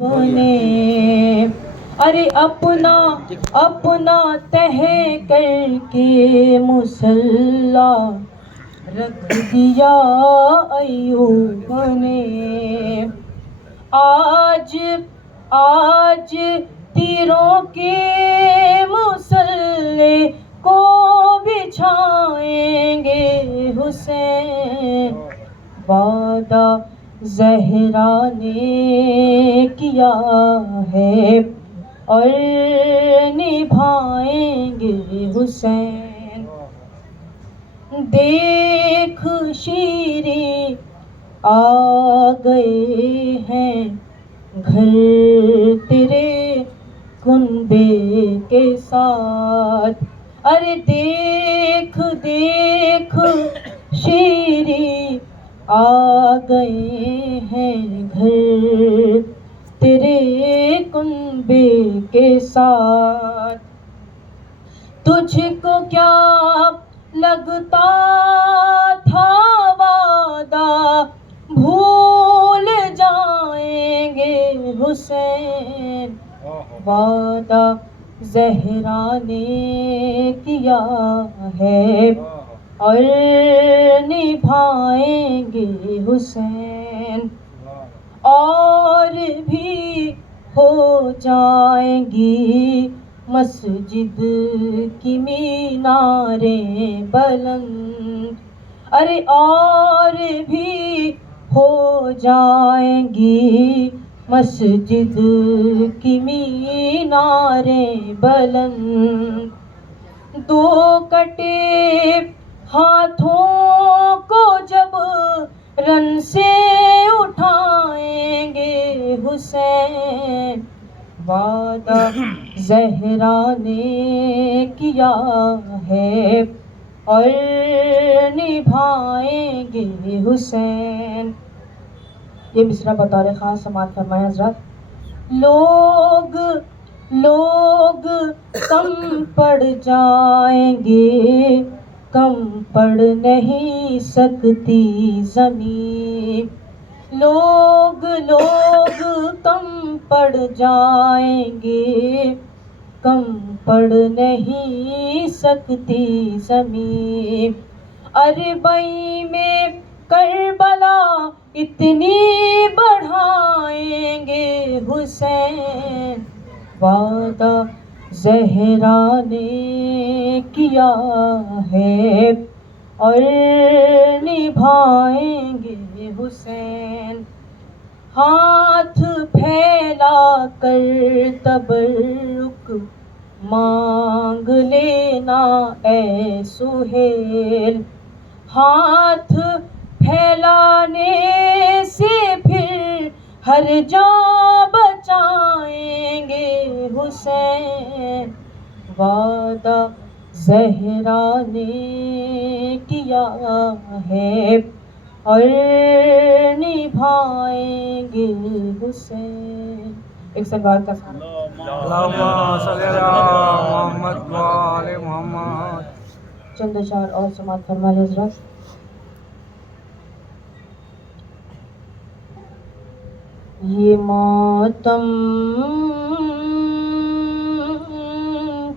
نے ارے اپنا اپنا تہ کر کے مصلی رکھ دیا ایوب نے. آج آج تیروں کے مصلی کو بچھائیں گے حسین. وعدہ زہرا نے کیا ہے اور نبھائیں گے حسین. دیکھ شیریں آ گئے ہیں گھر تیرے کنبے کے ساتھ. ارے دیکھ دیکھ شیریں آ گئے ہیں گھر تیرے کنبے کے ساتھ. تجھ کو کیا لگتا تھا وعدہ بھول جائیں گے حسین. وعدہ زہرا نے کیا ہے اور نبھائیں گے حسین. اور بھی ہو جائیں گی مسجد کی میناریں بلند. ارے اور بھی ہو جائیں گی مسجد کی میناریں بلند. دو کٹے ہاتھوں کو جب رن سے اٹھائیں گے حسین. وعدہ زہرا نے کیا ہے اور نبھائیں گے حسین. یہ مصرع بطور خاص سماعت فرمائیں حضرات. لوگ لوگ کم پڑ جائیں گے کم پڑ نہیں سکتی زمین. لوگ لوگ کم پڑ جائیں گے کم پڑ نہیں سکتی زمین. اربعین میں کربلا اتنی بڑھائیں گے حسین. وعدہ زہرا نے کیا ہے اور نبھائیں گے حسین. ہاتھ پھیلا کر تبرک مانگ لینا اے سہیل. ہاتھ پھیلانے سے پھر ہر جاں بچائیں گے حسین. وعدہ زہرا نے کیا ہے اور نبھائیں گے حسین. ایک سلوات کا ساتھ. اللہم صلی علی محمد و آل محمد. چند اشعار اور سماعت فرمائے حضرات. یہ ماتم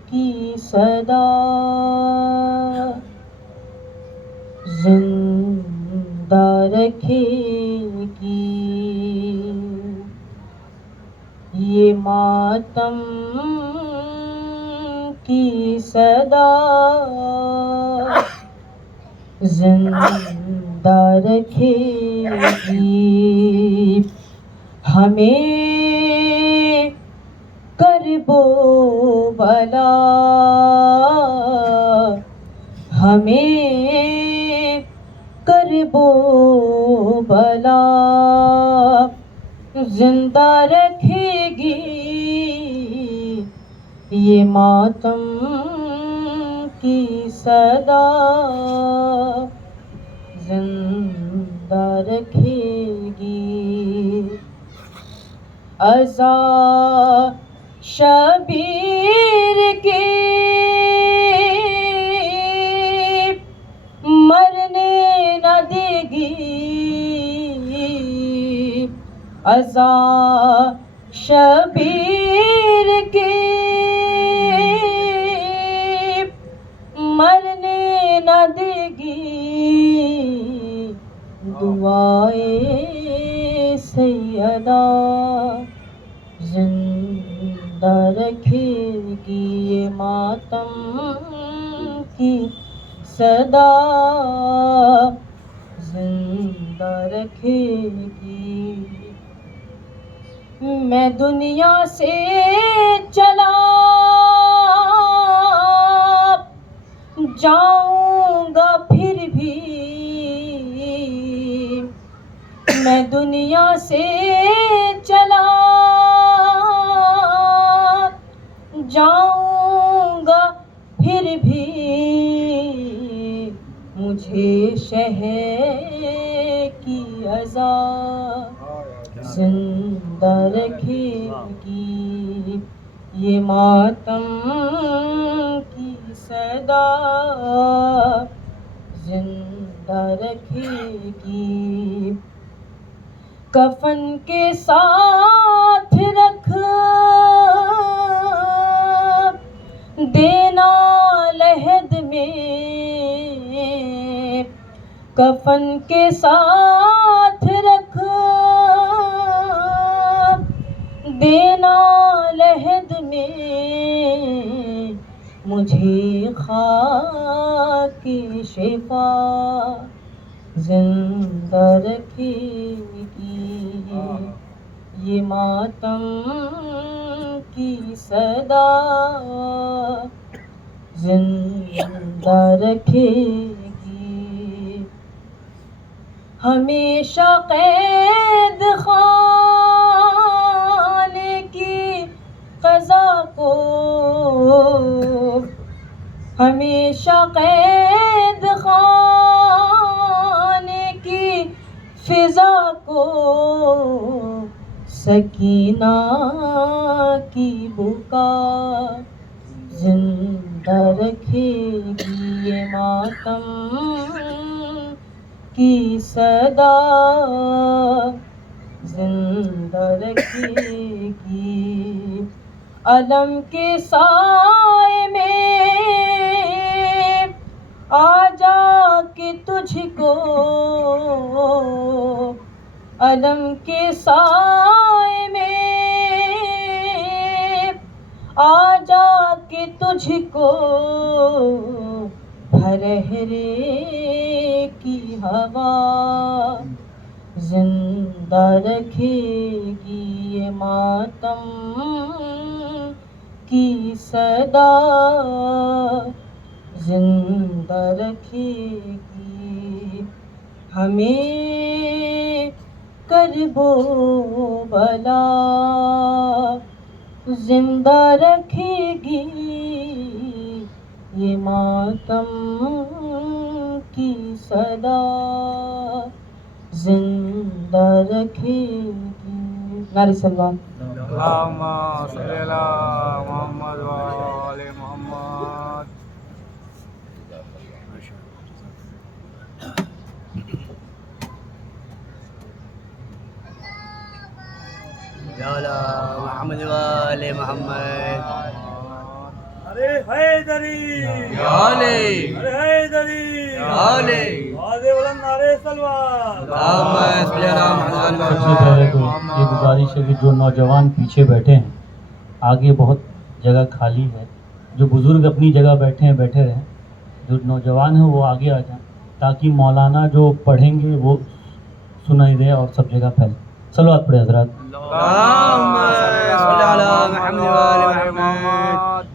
کی صدا زندہ رکھے گی. یہ ماتم کی صدا زندہ رکھے گی. ہمیں کرب و بلا ہمیں کرب و بلا زندہ رکھے گی. یہ ماتم کی صدا زندہ رکھے گی. عزا شبیر کے مرنے نہ دے گی. عزا شبیر کی مرنے نہ دے گی دعائے سیدہ، زندہ رکھے گی یہ ماتم کی صدا، زندہ رکھے گی۔ میں دنیا سے چلا جاؤں گا پھر بھی، میں دنیا سے چلا جاؤں گا پھر بھی، مجھے شہر کی عزا زندہ رکھے گی، یہ ماتم کی صدا زندہ رکھے گی۔ کفن کے ساتھ رکھ دینا لحد میں، کفن کے ساتھ رکھ دینا لحد میں، مجھے خاک شفا زندہ رکھے گی، یہ ماتم کی صدا زندہ رکھے گی۔ ہمیشہ قید خانے کی قضا کو، ہمیشہ قید خانے کی فضا کو، سکینہ کی بکا زندہ رکھے گی، یہ ماتم کی صدا زندہ رکھے گی۔ علم کے سائے میں آ جا کے تجھ کو، علم کے سائے میں آ جا کے تجھ کو، بھرہرے کی ہوا زندہ رکھے گی، یہ ماتم کی صدا زندہ رکھے گی۔ ہمیں کرب و بلا زندہ رکھے گی، یہ ماتم کی صدا زندہ رکھے گی۔ نعرہ سلوات۔ اللہم صلی علی محمد و آل محمد۔ محمد و آل محمد۔ ارے حیدری یا علی، ارے حیدری یا علی، واضح بلند نعرہ سلوات۔ اللہم صلی علی محمد و سب سے پہلے تو یہ گزارش ہے کہ جو نوجوان پیچھے بیٹھے ہیں، آگے بہت جگہ خالی ہے، جو بزرگ اپنی جگہ بیٹھے ہیں بیٹھے رہیں، جو نوجوان ہیں وہ آگے آ جائیں تاکہ مولانا جو پڑھیں گے وہ سنائی دے اور سب جگہ پھیلے۔ صلوات پڑھے حضرات۔ اللہم صلی علی محمد و آل محمد۔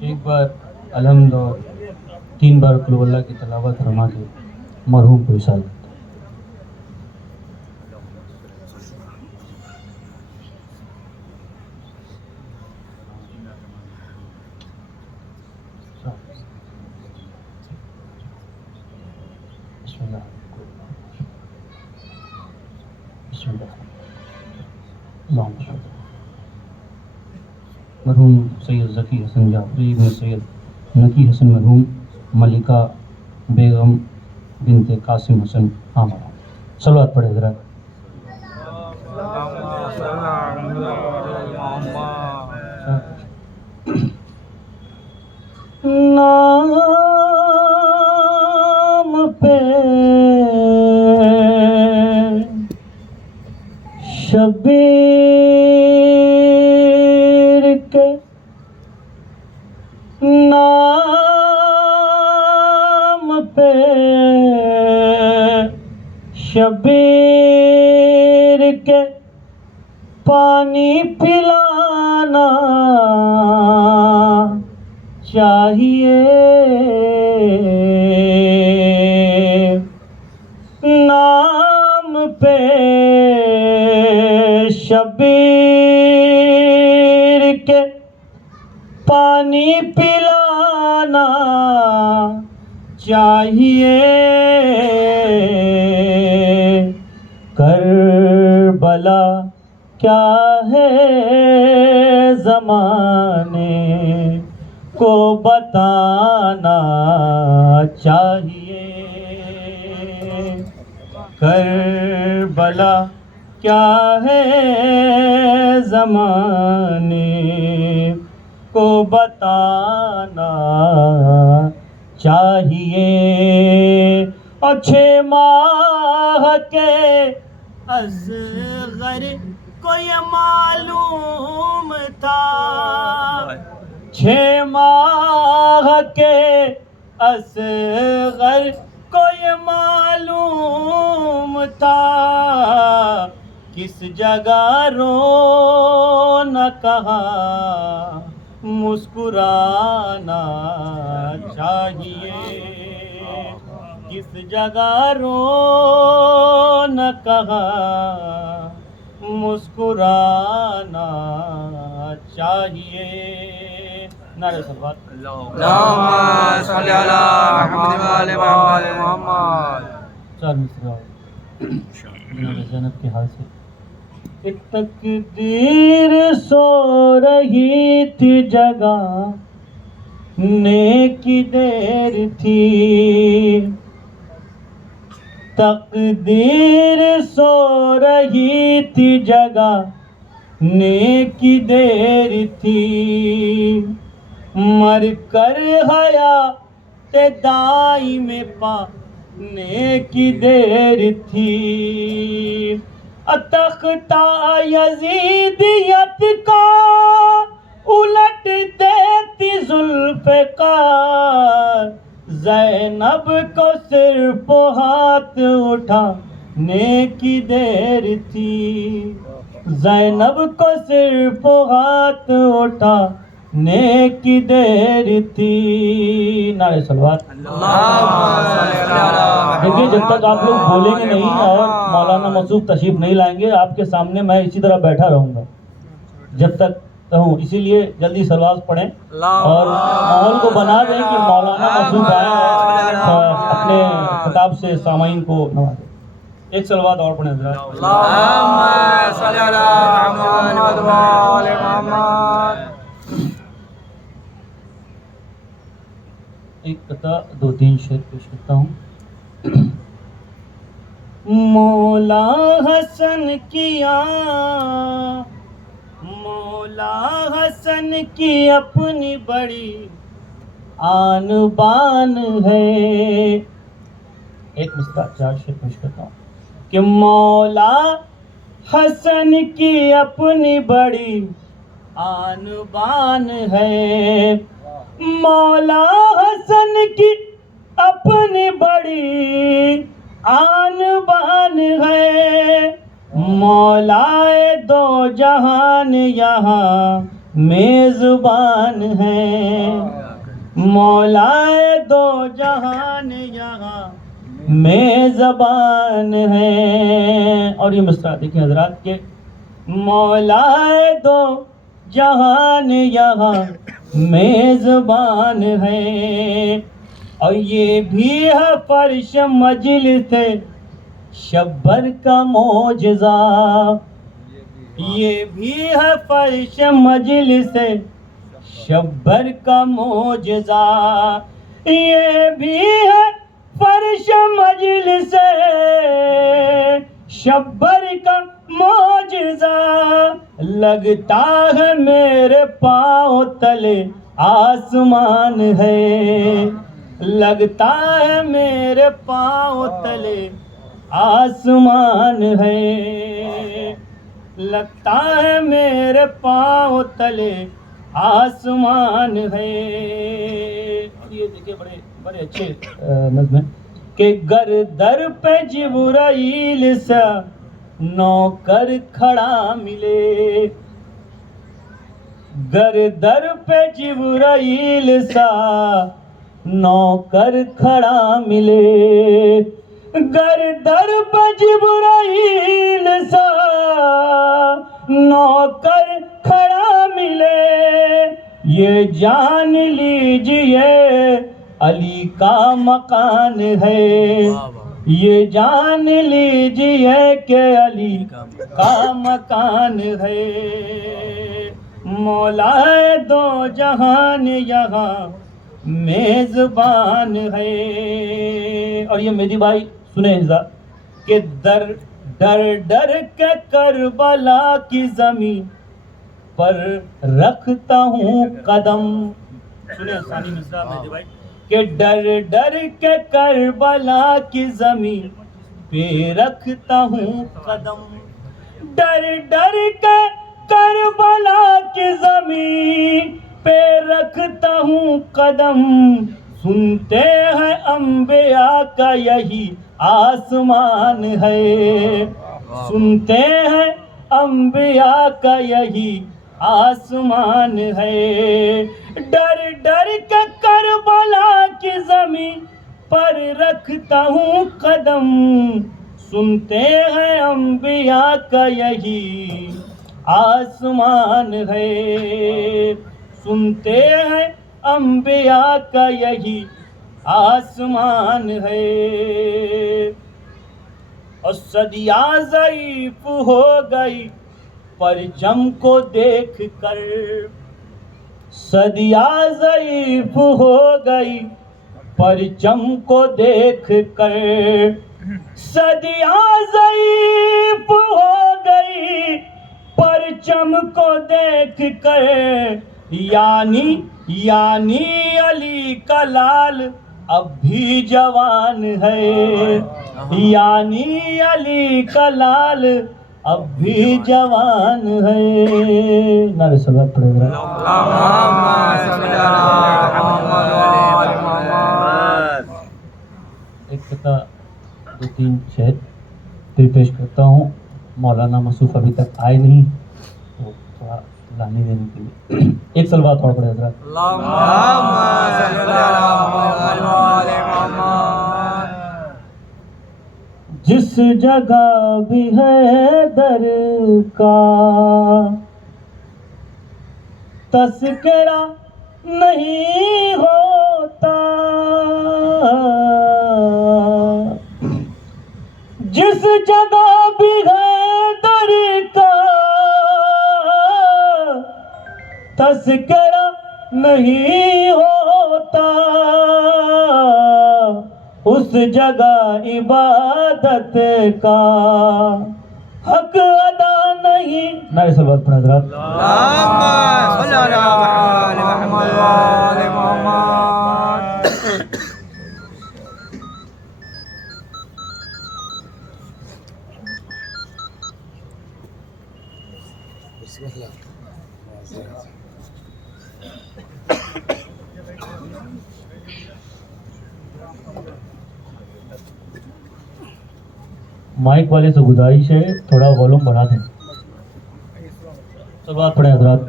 ایک بار الحمد اور 3 بار قل ہو اللہ کی تلاوت فرما کے مرحوم کو وصال کرتے ہیں۔ بسم اللہ بسم اللہ اللہم صل۔ مرحوم سید ذکی حسن جعفری ابن سید نقی حسن، مرحوم ملکہ بیگم بنت قاسم حسن عامر۔ صلوات پڑھے حضرات۔ اللہم صلی علی محمد پانی پلانا چاہیے، نام پہ شبیر کے پانی پلانا چاہیے، کربلا کیا ہے زمانے کو بتانا چاہیے، کربلا کیا ہے زمانے کو بتانا چاہیے، اور 6 ماہ کے اصغر کو یہ معلوم تھا، 6 ماہ کے اصغر کو یہ معلوم تھا، کس جگہ رونا کہاں مسکرانا چاہیے، کس جگہ رونا کہاں مسکرانا چاہیے۔ نعرہ صلوات۔ اللہم صلی علی محمد وآل محمد۔ چار مصرع زینب کے حال سے۔ کہ تقدیر سو رہی تھی جگہ نیکی دیر تھی، تقدیر سو رہی تھی جگہ نیکی دیر تھی، مر کر حیات دائی میں پانے کی دیر تھی، تختہ یزیدیت کا الٹ دیتی ذوالفقار، زینب کو صرف ہاتھ اٹھانے کی دیر تھی، زینب کو صرف ہاتھ اٹھانے کی دیر تھی۔ نعرہ صلوات۔ دیکھیے جب تک آپ لوگ بولیں گے نہیں اور مولانا موصوف تشریف نہیں لائیں گے، آپ کے سامنے میں اسی طرح بیٹھا رہوں گا جب تک کہوں، اسی لیے جلدی سلوات پڑھیں اور ماحول کو بنا دیں کہ مولانا موصوف آئیں اور اپنے خطاب سے سامعین کو نوازیں۔ ایک سلوات اور پڑھیں حضرات۔ اللہم صلی علی محمد وآل محمد۔ ایک قطع 2-3 شعر پیش کرتا ہوں۔ مولا حسن کی اپنی بڑی آن بان ہے، ایک مصرع 4 شعر پیش کرتا ہوں کہ مولا حسن کی اپنی بڑی آن بان ہے، مولا حسن کی اپنی بڑی آن بان ہے، مولائے دو جہان یہاں میزبان ہے، مولائے دو جہان یہاں میزبان ہے۔ اور یہ مصرع دیکھیں حضرات کہ مولائے دو جہان یہاں میزبان ہے، اور یہ بھی ہے فرش مجلس شبر کا معجزہ، یہ بھی ہے فرش مجلس شبر کا معجزہ، یہ بھی ہے فرش مجلس شبر کا معجزہ، لگتا ہے میرے پاؤں تلے آسمان ہے، لگتا ہے میرے پاؤں تلے آسمان ہے، لگتا ہے میرے پاؤں تلے آسمان ہے۔ یہ دیکھیں بڑے اچھے نظم ہیں کہ گر در پہ جبرائیل سے نوکر کھڑا ملے، گر در پہ جبرائیل سا نوکر کھڑا ملے، گر در پہ جبرائیل سا نوکر کھڑا ملے، یہ جان لیجئے علی کا مکان ہے، یہ جان لیجئے کہ علی کا مکان ہے، مولا دو جہان یہاں میزبان ہے۔ اور یہ میری بھائی سنیں اجزا کہ در ڈر ڈر کے کربلا کی زمین پر رکھتا ہوں قدم، سنیں ثانی مصرع میری بھائی کہ ڈر ڈر کے کربلا کی زمین پہ رکھتا ہوں قدم، ڈر ڈر کے کربلا کی زمین پہ رکھتا ہوں قدم، سنتے ہیں انبیاء کا یہی آسمان ہے، سنتے ہیں انبیاء کا یہی آسمان ہے، ڈر ڈر کے کربلا کی زمین پر رکھتا ہوں قدم، سنتے ہیں انبیاء کا یہی آسمان ہے، سنتے ہیں انبیاء کا یہی آسمان ہے۔ اور صدیاں ضعیف ہو گئی پرچم کو دیکھ کر، صدیاں ضعیف ہو گئی پرچم کو دیکھ کر، صدیاں ضعیف ہو گئی پرچم کو دیکھ کر، یعنی علی کا لال اب بھی جوان ہے، یعنی علی کا لال اب بھی جوان ہے۔ نعرہ صلوات پڑھے گا۔ ایک قطعہ دو تین شعر پھر پیش کرتا ہوں، مولانا مصروف ابھی تک آئے نہیں تو تھوڑا لانے دینے کے لیے ایک صلوات اور پڑھے حضرات۔ جس جگہ بھی ہے در کا تذکرہ نہیں ہوتا، جس جگہ بھی ہے در کا تذکرہ نہیں ہوتا، اس جگہ عبادت کا حق ادا نہیں۔ نعرہ صلوات پڑھیں حضرات۔ مائک والے سے گزارش ہے تھوڑا والوم بڑھا دیں۔ صلوات پڑھیں حضرات۔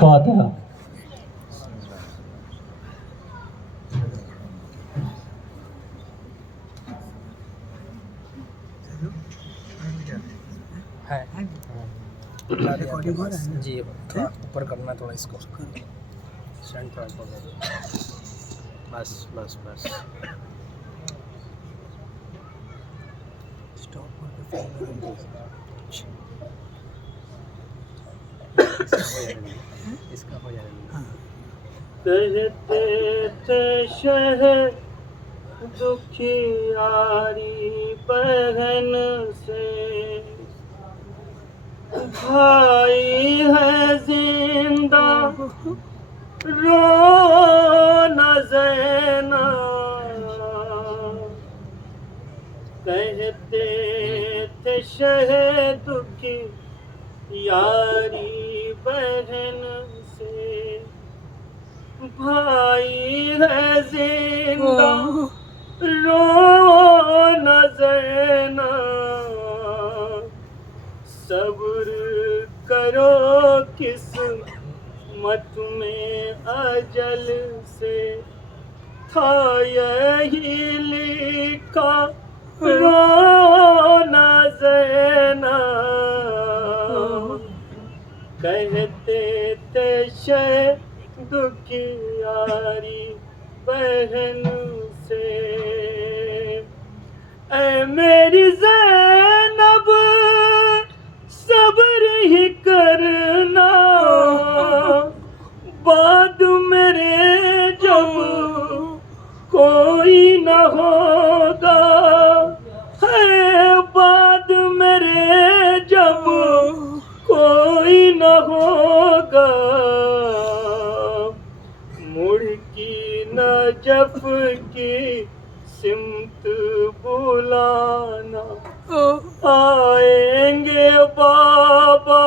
فاتحہ۔ جی اوپر کرنا تھوڑا اس کو، بس بس بس اس کا ہو جائے گا۔ کہتے تھے شہر دکھیاری بہن سے، بھائی ہے زندہ رو نہ زینا، کہتے تھے شہد کی یاری بہن سے، بھائی ہے زندہ رو نہ زینا، صبر کرو قسمت میں اجل سے تھا یہی لکھا رونا زینب کہتے تھے شہد کی یاری بہن سے اے میری زینب صبر ہی کرنا بعد میرے جب کوئی نہ ہوگا ہے بعد میرے جب کوئی نہ ہوگا مڑ کی نجف کی سمت بلانا آئیں گے بابا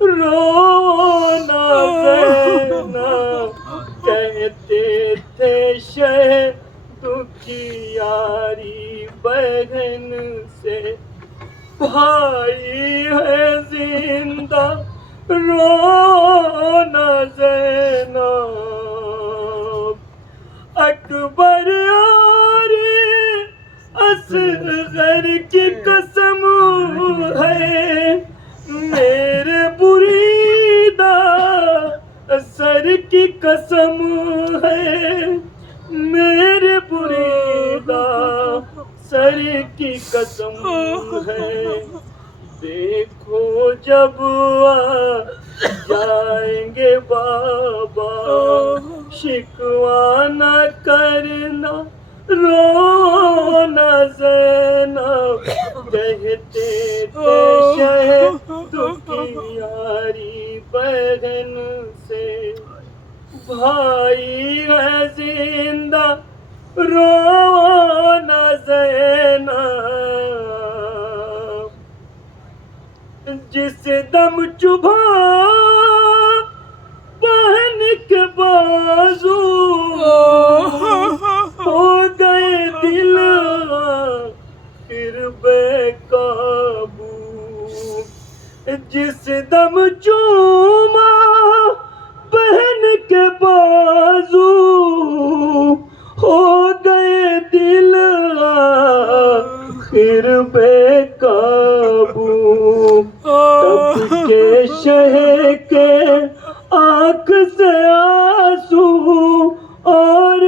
رونا زینب کہتے تھے شہد کی یاری بہن سے بھائی ہے زندہ رونا زینب اکبر اور اصغر کی قسم ہے میرے بریدہ سر کی قسم ہے میرے بریدہ سر کی قسم ہے دیکھو جب آ جائیں گے بابا شکوہ نہ کرنا رونا زینب کہتے تھے شہد کی یاری بہن سے بھائی ہے زندہ رونا زینب جس دم چبھا بہن کے بازو ہو گئے دل پھر بے قابو جس دم چوما بہن کے بازو ہو گئے دل پھر بے قابو تب کے شہ کے آنکھ سے آنسو اور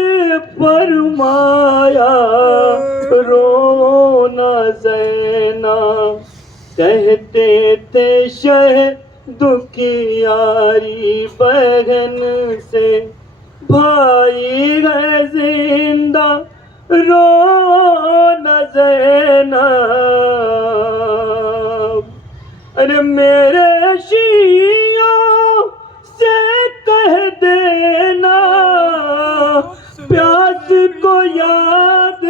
فرمایا رونا زینب کہتے تھے شہد کی یاری بہن سے بھائی ہے زندہ رونا زینب ارے میرے شیعوں سے کہہ دینا پیاس کو یاد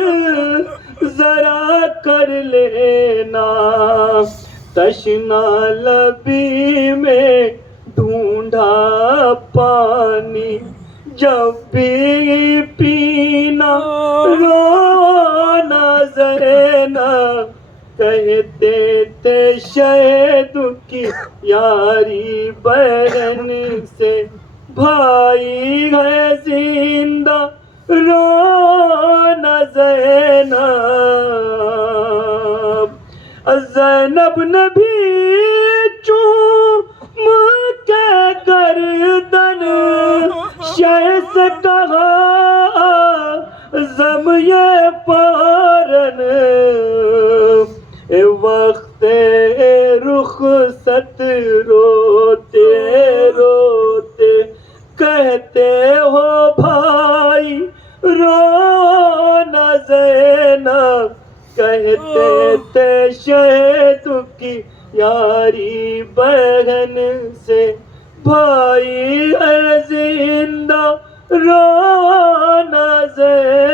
ذرا کر لینا تشنا لبی میں ڈھونڈا پانی جب بھی پینا رونا زینب کہتے تھے شہد کی یاری بہن سے بھائی ہے زندہ رونا زینب زینب نے بھی چوم کے گردن شہ سے کہا زم یہ پارن وقت رخصت روتے روتے کہتے ہو بھائی رونا زینب کہتے تھے شہد کی یاری بہن سے بھائی ہے زندہ رونا زینب